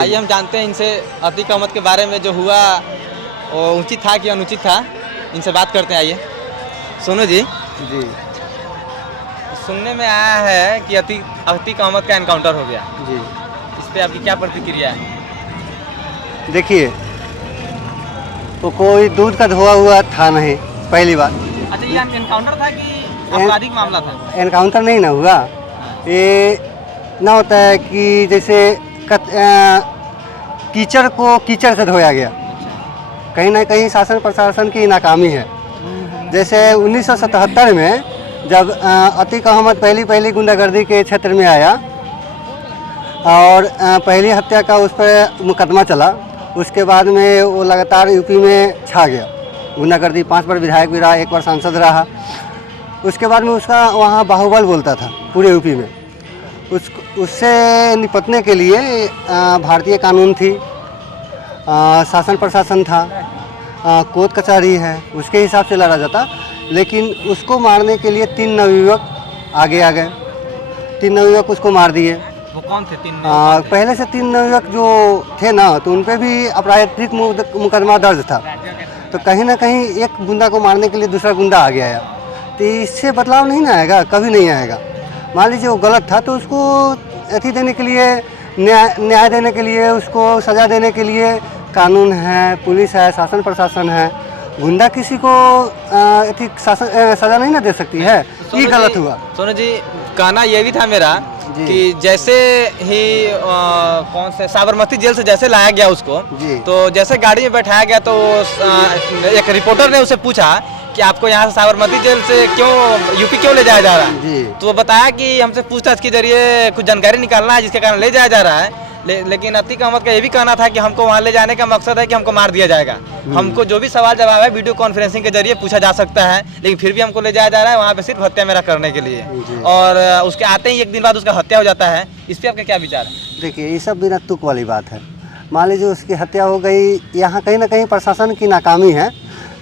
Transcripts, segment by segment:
आइए हम जानते हैं इनसे अतीक अहमद के बारे में जो हुआ वो उचित था कि अनुचित था। इनसे बात करते हैं। आइए सोनू जी, जी सुनने में आया है कि अतीक अहमद का एनकाउंटर हो गया। जी इस पे आपकी क्या प्रतिक्रिया है? देखिए, वो कोई दूध का धोआ हुआ था नहीं, पहली बात। अच्छा, ये एनकाउंटर था कि आपराधिक मामला था? एनकाउंटर नहीं ना हुआ। ये ना होता है कि जैसे कीचड़ को कीचड़ से धोया गया। कहीं ना कहीं शासन प्रशासन की नाकामी है। जैसे 1977 में जब अतीक अहमद पहली गुंडागर्दी के क्षेत्र में आया और पहली हत्या का उस पर मुकदमा चला, उसके बाद में वो लगातार यूपी में छा गया। गुंडागर्दी 5 बार विधायक भी रहा, 1 बार सांसद रहा। उसके बाद में उसका वहाँ बाहुबल बोलता था पूरे यूपी में। उससे निपटने के लिए भारतीय कानून थी, शासन प्रशासन था, कोर्ट कचहरी है, उसके हिसाब से लड़ा जाता। लेकिन उसको मारने के लिए 3 नवयुवक आगे आ गए। 3 नवयुवक उसको मार दिए। वो कौन थे 3? पहले से 3 नवयुवक जो थे ना, तो उन पर भी आपराधिक मुकदमा दर्ज था। तो कहीं ना कहीं एक गुंडा को मारने के लिए दूसरा गुंडा आ गया है। तो इससे बदलाव नहीं ना आएगा, कभी नहीं आएगा। मान लीजिए वो गलत था तो उसको अथी देने के लिए, न्याय देने के लिए, उसको सज़ा देने के लिए कानून है, पुलिस है, शासन प्रशासन है। गुंडा किसी को सज़ा नहीं ना दे सकती है। ये गलत हुआ। सोनू जी, कहना ये भी था मेरा कि जैसे ही कौन से साबरमती जेल से जैसे लाया गया उसको, तो जैसे गाड़ी में बैठाया गया तो एक रिपोर्टर ने उसे पूछा कि आपको यहाँ से साबरमती जेल से क्यों यूपी क्यों ले जाया जा रहा है? तो वो बताया कि हमसे पूछताछ के जरिए कुछ जानकारी निकालना है जिसके कारण ले जाया जा रहा है। लेकिन अतीक अहमद का ये भी कहना था कि हमको वहाँ ले जाने का मकसद है कि हमको मार दिया जाएगा। हमको जो भी सवाल जवाब है वीडियो कॉन्फ्रेंसिंग के जरिए पूछा जा सकता है, लेकिन फिर भी हमको ले जाया जा रहा है वहाँ पे सिर्फ हत्या मेरा करने के लिए। और उसके आते ही 1 दिन बाद उसका हत्या हो जाता है। इस पर आपका क्या विचार है? देखिए, ये सब बिना तुक वाली बात है। मान लीजिए उसकी हत्या हो गई, यहाँ कहीं ना कहीं प्रशासन की नाकामी है।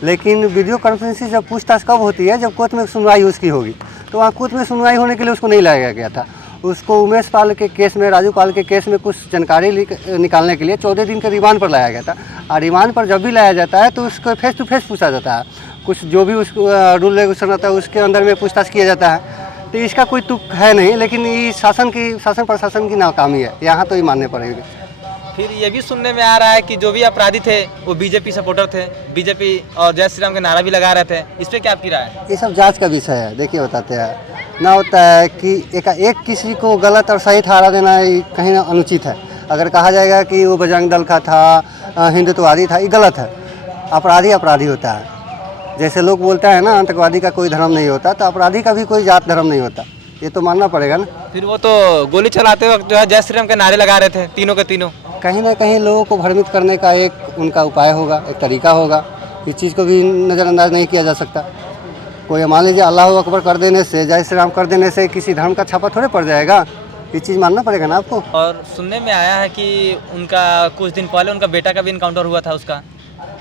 लेकिन वीडियो कॉन्फ्रेंसिंग जब पूछताछ कब होती है? जब कोर्ट में सुनवाई उसकी होगी। तो वहाँ कोर्ट में सुनवाई होने के लिए उसको नहीं लाया गया था। उसको उमेश पाल के केस में, राजू पाल के केस में कुछ जानकारी निकालने के लिए 14 दिन के रिमांड पर लाया गया था। और रिमांड पर जब भी लाया जाता है तो उसको फेस टू फेस पूछा जाता है। कुछ जो भी उसको रूल रेगुलेशन रहता है उसके अंदर में पूछताछ किया जाता है। तो इसका कोई तुक है नहीं। लेकिन ये शासन प्रशासन की नाकामी है, यहाँ तो ये मानने पड़ेगी। फिर ये भी सुनने में आ रहा है कि जो भी अपराधी थे वो बीजेपी सपोर्टर थे, बीजेपी और जय श्री राम के नारा भी लगा रहे थे। इस पर क्या आपकी राय है? ये सब जांच का विषय है। देखिए, बताते हैं ना, होता है कि एक किसी को गलत और सही ठहरा देना कहीं ना अनुचित है। अगर कहा जाएगा कि वो बजरंग दल का था, हिंदुत्ववादी था, ये गलत है। अपराधी होता है। जैसे लोग बोलते हैं ना आतंकवादी का कोई धर्म नहीं होता, तो अपराधी का भी कोई जात धर्म नहीं होता। ये तो मानना पड़ेगा ना। फिर वो तो गोली चलाते वक्त जो है जय श्री राम के नारे लगा रहे थे, तीनों के तीनों। कहीं ना कहीं लोगों को भ्रमित करने का एक उनका उपाय होगा, एक तरीका होगा। इस चीज़ को भी नज़रअंदाज नहीं किया जा सकता। कोई मान लीजिए अल्लाह अकबर कर देने से, जय श्री राम कर देने से किसी धर्म का छापा थोड़े पड़ जाएगा। ये चीज़ मानना पड़ेगा ना आपको। और सुनने में आया है कि उनका कुछ दिन पहले उनका बेटा का भी इनकाउंटर हुआ था उसका।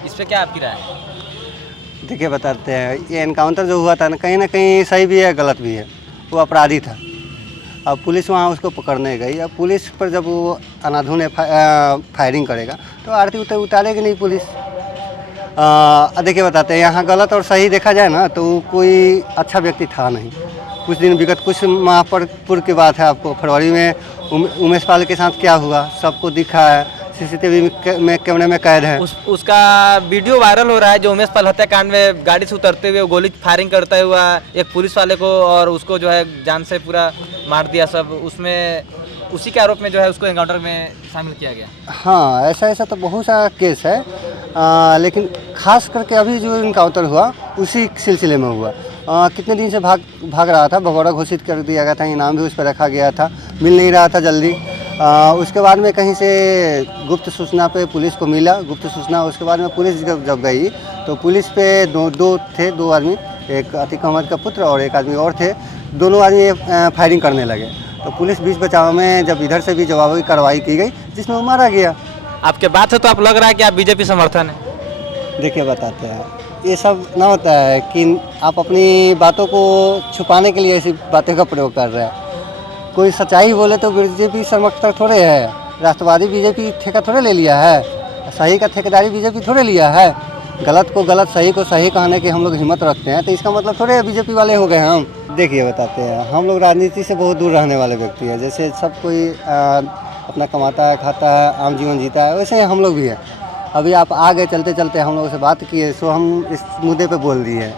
इस पर क्या आपकी राय है? देखिए, बताते हैं, ये एनकाउंटर जो हुआ था ना कहीं सही भी है, गलत भी है। वो अपराधी था। अब पुलिस वहाँ उसको पकड़ने गई। अब पुलिस पर जब वो अनाधुन फायरिंग करेगा तो आरती उतारेगी नहीं पुलिस। देखिए, बताते हैं, यहाँ गलत और सही देखा जाए ना तो कोई अच्छा व्यक्ति था नहीं। कुछ माह पूर्व की बात है, आपको फरवरी में उमेश पाल के साथ क्या हुआ सबको दिखा है, सीसीटीवी में कैमरे में कैद है। उसका वीडियो वायरल हो रहा है, जो उमेश पाल हत्याकांड में गाड़ी से उतरते हुए गोली फायरिंग करता हुआ एक पुलिस वाले को, और उसको जो है जान से पूरा मार दिया सब। उसमें उसी के आरोप में जो है उसको एनकाउंटर में शामिल किया गया। हाँ, ऐसा तो बहुत सारा केस है। लेकिन खास करके अभी जो इनकाउंटर हुआ उसी सिलसिले में हुआ। कितने दिन से भाग रहा था, भगोड़ा घोषित कर दिया गया था, इनाम भी उस पर रखा गया था, मिल नहीं रहा था जल्दी। उसके बाद में कहीं से गुप्त सूचना पे पुलिस को मिला, गुप्त सूचना। उसके बाद में पुलिस जब गई तो पुलिस पे दो आदमी, एक अतीक अहमद का पुत्र और एक आदमी और थे। दोनों आदमी फायरिंग करने लगे। तो पुलिस बीच बचाव में जब इधर से भी जवाबी कार्रवाई की गई जिसमें वो मारा गया। आपके बात से तो आप लग रहा है कि आप बीजेपी समर्थन है। देखिए, बताते हैं, ये सब ना होता है कि आप अपनी बातों को छुपाने के लिए ऐसी बातें का प्रयोग कर रहे हैं। कोई सच्चाई बोले तो बीजेपी समर्थक थोड़े है। राष्ट्रवादी बीजेपी ठेका थोड़े ले लिया है, सही का ठेकेदारी बीजेपी थोड़े लिया है। गलत को गलत, सही को सही कहने की हम लोग हिम्मत रखते हैं, तो इसका मतलब थोड़े बीजेपी वाले हो गए हम। देखिए बताते हैं, हम लोग राजनीति से बहुत दूर रहने वाले व्यक्ति हैं। जैसे सब कोई अपना कमाता है, खाता है, आम जीवन जीता है, वैसे ही हम लोग भी हैं। अभी आप आ गए चलते चलते हम लोगों से बात किए, सो हम इस मुद्दे पे बोल दिए।